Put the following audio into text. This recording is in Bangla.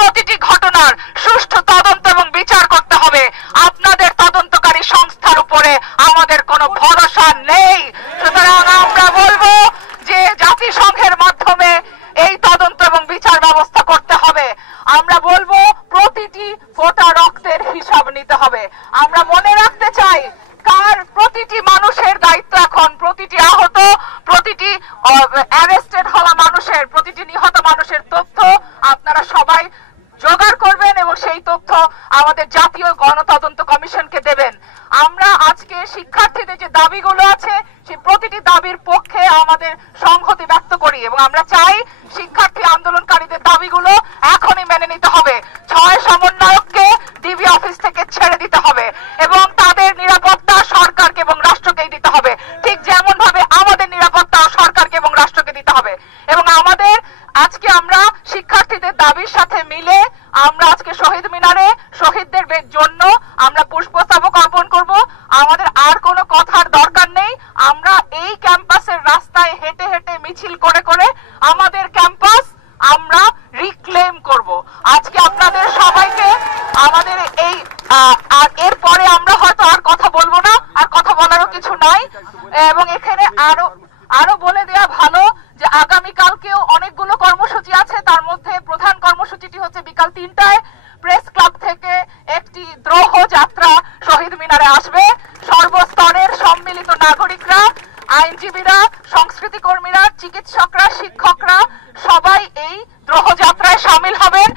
প্রতিটি ঘটনার সুষ্ঠু তদন্ত এবং বিচার করতে হবে। আপনাদের তদন্তকারী সংস্থার উপরে আমাদের কোনো ভরসা নেই। সুতরাং আমরা বলবো যে জাতিসংঘের মাধ্যমে এই তদন্ত এবং বিচার ব্যবস্থা করতে হবে। আমরা বলবো প্রতিটি ফোঁটা রক্তের হিসাব নিতে হবে। আমরা মনে রাখতে চাই প্রতিটি মানুষের দায়িত্ব এখন, প্রতিটি আহত, প্রতিটি অ্যারেস্টেড হওয়া মানুষের, প্রতিটি নিহত মানুষের তথ্য আপনারা সবাই জোগাড় করবেন এবং সেই তথ্য আমাদের জাতীয় গণতদন্ত কমিশনকে দেবেন। আমরা আজকে শিক্ষার্থীদের যে দাবিগুলো আছে সেই প্রতিটি দাবির পক্ষে আমাদের সংহতি ব্যক্ত করি এবং আমরা চাই শিক্ষার্থী আন্দোলনকারীদের দাবিগুলো এখনই মেনে নিতে হবে। 6 সমন্বয়ককে ডিবি অফিস থেকে ছেড়ে দিতে হবে এবং তাদের নিরাপত্তা সরকারকে এবং রাষ্ট্রকেই দিতে হবে, ঠিক যেমন ভাবে আমাদের নিরাপত্তা সরকারকে এবং রাষ্ট্রকে দিতে হবে। এবং আমাদের আজকে আমরা শিক্ষার্থীদের দাবির সাথে মিলে আমরা আজকে শহীদ মিনারে শহীদদের জন্য আমরা পুষ্পস্তবক অর্পণ করব। আমাদের আর কোনো কথার দরকার নেই। আমরা এই ক্যাম্পাসের রাস্তায় হেঁটে হেঁটে মিছিল করে করে আমাদের ক্যাম্পাস আমরা রিক্লেম করব। আজকে আপনাদের সবাইকে আমাদের এই আর এরপরে আমরা হয়তো আর কথা বলবো না, আর কথা বলারও কিছু নাই। এবং এখানে আরো বলে দেওয়া ভালো যে আগামীকালকেও অনেকগুলো কর্মসূচি আছে। তার মধ্যে প্রধান কর্মসূচিটি হচ্ছে বিকাল 3টায় প্রেস ক্লাব থেকে একটি দ্রোহ যাত্রা শহীদ মিনারে আসবে। সর্বস্তরের সম্মিলিত নাগরিকরা, আইনজীবীরা, সংস্কৃতি কর্মীরা, চিকিৎসকরা, শিক্ষকরা সবাই এই দ্রোহ যাত্রায় সামিল হবেন